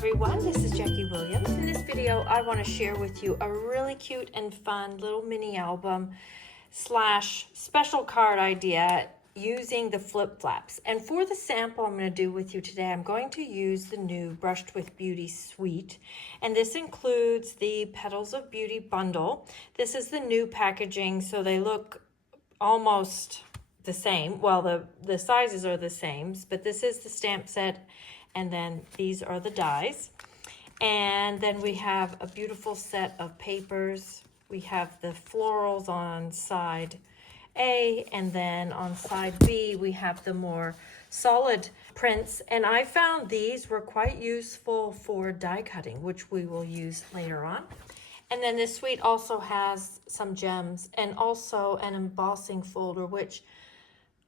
everyone, this is Jackie Williams. In this video, I want to share with you a really cute and fun little mini album slash special card idea using the flip flaps. And for the sample I'm going to do with you today, I'm going to use the new Brushed with Beauty suite. And this includes the Petals of Beauty bundle. This is the new packaging, so they look almost the same. Well, the sizes are the same, but this is the stamp set, and then these are the dies. And then we have a beautiful set of papers. We have the florals on side A, and then on side B we have the more solid prints. And I found these were quite useful for die cutting, which we will use later on. And then this suite also has some gems and also an embossing folder, which,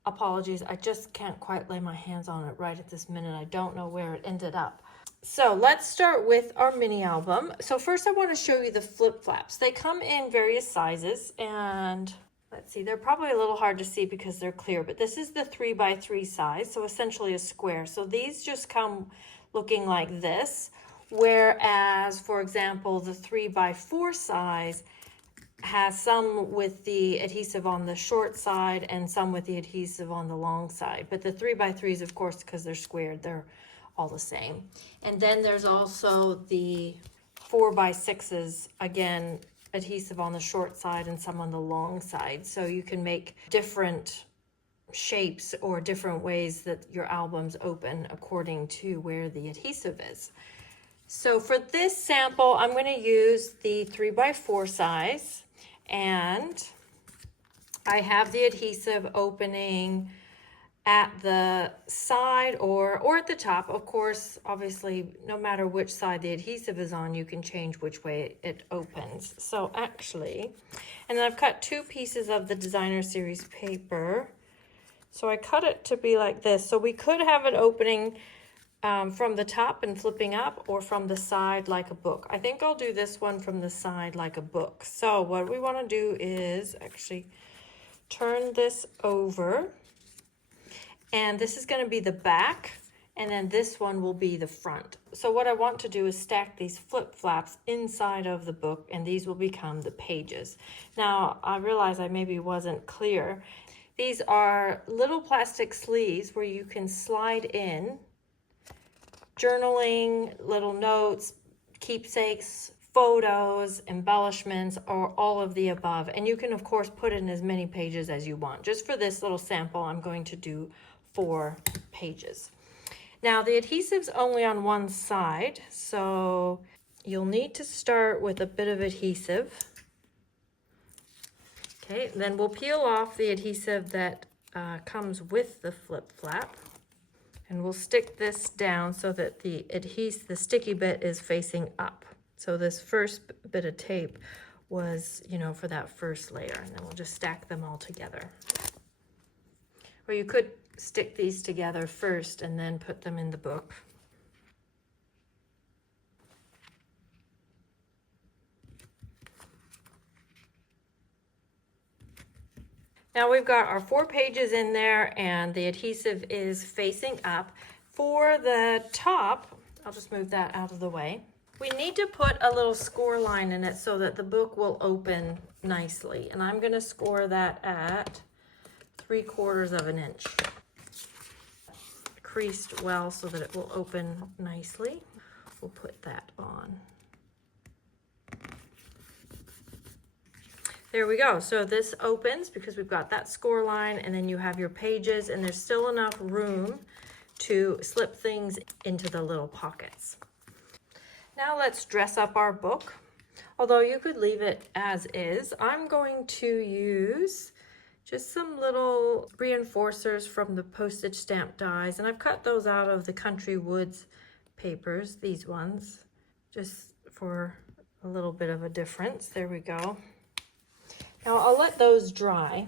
apologies, I just can't quite lay my hands on it right at this minute. I don't know where it ended up. So let's start with our mini album. So first I want to show you the flip flaps. They come in various sizes, and let's see, they're probably a little hard to see because they're clear, but this is the 3x3 size, so essentially a square. So these just come looking like this, whereas, for example, the 3x4 size has some with the adhesive on the short side and some with the adhesive on the long side. But the 3x3s, of course, because they're squared, they're all the same. And then there's also the 4x6s, again, adhesive on the short side and some on the long side. So you can make different shapes or different ways that your albums open according to where the adhesive is. So for this sample, I'm going to use the 3x4 size, and I have the adhesive opening at the side or at the top. Of course, obviously, no matter which side the adhesive is on, you can change which way it opens. So actually, and then I've cut 2 pieces of the designer series paper. So I cut it to be like this. So we could have it opening from the top and flipping up, or from the side like a book. I think I'll do this one from the side like a book. So what we want to do is actually turn this over, and this is going to be the back, and then this one will be the front. So what I want to do is stack these flip flaps inside of the book, and these will become the pages. Now, I realize I maybe wasn't clear. These are little plastic sleeves where you can slide in journaling, little notes, keepsakes, photos, embellishments, or all of the above. And you can, of course, put in as many pages as you want. Just for this little sample, I'm going to do 4 pages. Now, the adhesive's only on one side, so you'll need to start with a bit of adhesive. Okay, then we'll peel off the adhesive that comes with the flip flap. And we'll stick this down so that the sticky bit is facing up. So this first bit of tape was, for that first layer. And then we'll just stack them all together. Or you could stick these together first and then put them in the book. Now we've got our 4 pages in there, and the adhesive is facing up. For the top, I'll just move that out of the way. We need to put a little score line in it so that the book will open nicely. And I'm going to score that at 3/4 of an inch. Creased well so that it will open nicely. We'll put that on. There we go. So this opens because we've got that score line, and then you have your pages, and there's still enough room to slip things into the little pockets. Now let's dress up our book. Although you could leave it as is, I'm going to use just some little reinforcers from the postage stamp dies, and I've cut those out of the Country Woods papers, these ones, just for a little bit of a difference. There we go. Now I'll let those dry,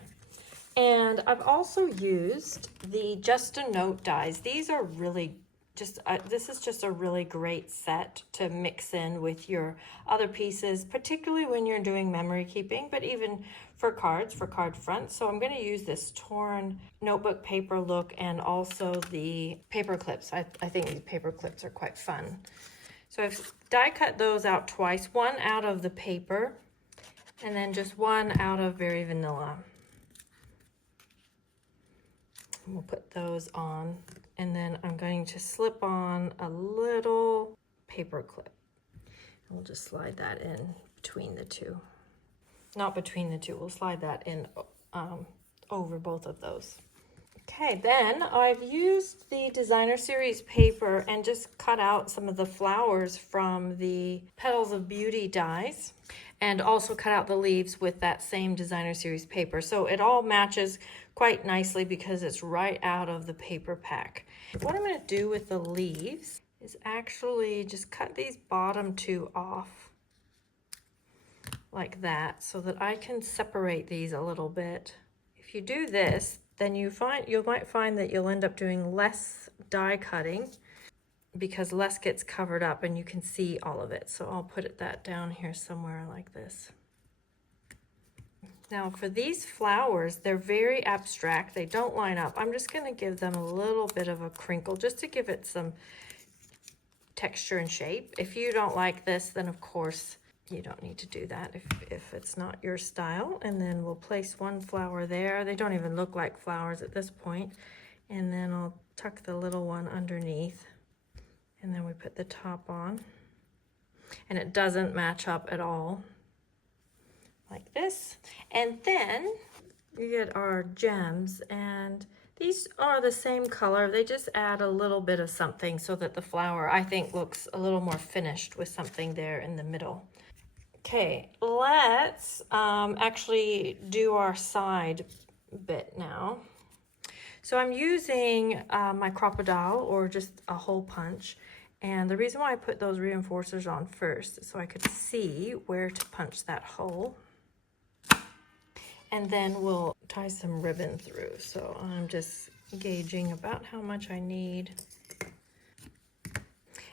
and I've also used the Just a Note dies. These are really this is just a really great set to mix in with your other pieces, particularly when you're doing memory keeping, but even for cards, for card fronts. So I'm going to use this torn notebook paper look and also the paper clips. I think these paper clips are quite fun So I've die cut those out twice, one out of the paper and then just one out of Very Vanilla. We'll put those on, and then I'm going to slip on a little paper clip. We'll just slide that in between the two. Not between the two, we'll slide that in over both of those. Okay, then I've used the Designer Series paper and just cut out some of the flowers from the Petals of Beauty dies, and also cut out the leaves with that same Designer Series paper. So it all matches quite nicely because it's right out of the paper pack. What I'm going to do with the leaves is actually just cut these bottom two off like that so that I can separate these a little bit. If you do this, then you might find that you'll end up doing less die cutting because less gets covered up and you can see all of it. So I'll put that down here somewhere like this. Now for these flowers, they're very abstract. They don't line up. I'm just going to give them a little bit of a crinkle just to give it some texture and shape. If you don't like this, then of course you don't need to do that if it's not your style. And then we'll place one flower there. They don't even look like flowers at this point. And then I'll tuck the little one underneath. And then we put the top on. And it doesn't match up at all. Like this. And then you get our gems, and these are the same color. They just add a little bit of something so that the flower, I think, looks a little more finished with something there in the middle. Okay, let's actually do our side bit now. So I'm using my crocodile or just a hole punch. And the reason why I put those reinforcers on first is so I could see where to punch that hole. And then we'll tie some ribbon through. So I'm just gauging about how much I need.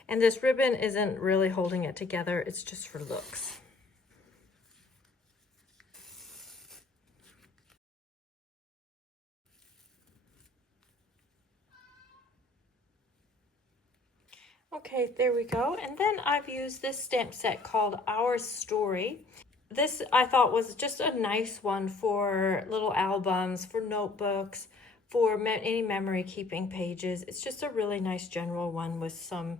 And this ribbon isn't really holding it together, it's just for looks. Okay, there we go. And then I've used this stamp set called Our Story. This I thought was just a nice one for little albums, for notebooks, for any memory keeping pages. It's just a really nice general one with some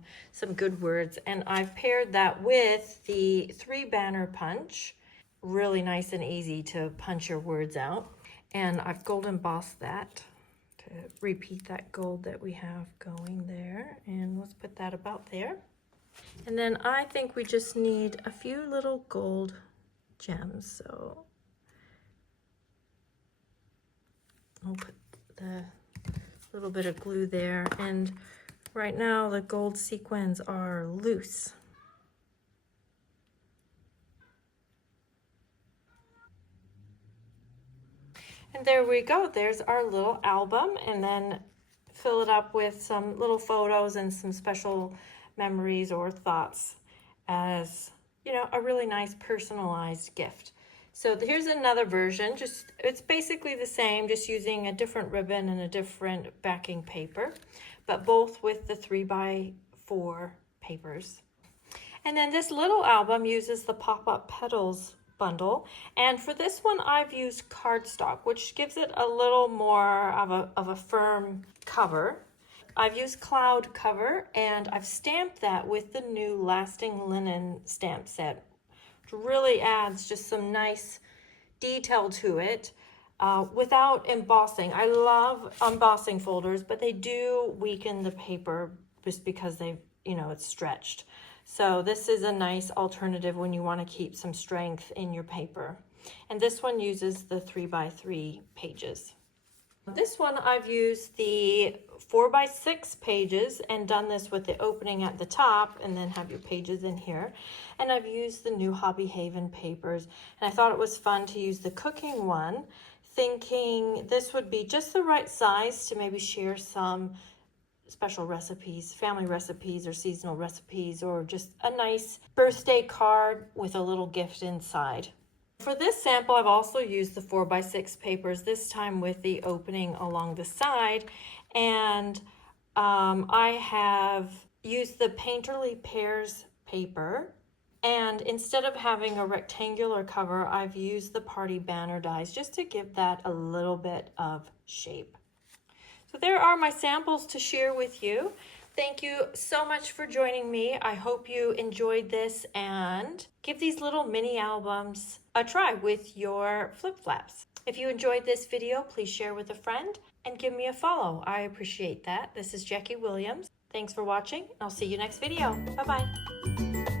good words. And I've paired that with the 3-banner punch. Really nice and easy to punch your words out. And I've gold embossed that to repeat that gold that we have going there. And let's put that about there. And then I think we just need a few little gold gems. So I'll put the little bit of glue there. And right now the gold sequins are loose. And there we go. There's our little album, and then fill it up with some little photos and some special memories or thoughts as, you know, a really nice personalized gift. So here's another version. It's basically the same, just using a different ribbon and a different backing paper, but both with the 3x4 papers. And then this little album uses the pop-up petals bundle, and for this one I've used cardstock, which gives it a little more of a firm cover. I've used cloud cover, and I've stamped that with the new lasting linen stamp set, which really adds just some nice detail to it without embossing. I love embossing folders, but they do weaken the paper just because it's stretched. So this is a nice alternative when you want to keep some strength in your paper. And this one uses the 3x3 pages. This one I've used the 4x6 pages and done this with the opening at the top and then have your pages in here. And I've used the new Hobby Haven papers. And I thought it was fun to use the cooking one, thinking this would be just the right size to maybe share some special recipes, family recipes or seasonal recipes, or just a nice birthday card with a little gift inside. For this sample, I've also used the 4x6 papers, this time with the opening along the side, and I have used the Painterly Pears paper. And instead of having a rectangular cover, I've used the party banner dies just to give that a little bit of shape. So there are my samples to share with you. Thank you so much for joining me. I hope you enjoyed this, and give these little mini albums a try with your flip flaps. If you enjoyed this video, please share with a friend and give me a follow. I appreciate that. This is Jackie Williams. Thanks for watching. I'll see you next video. Bye-bye.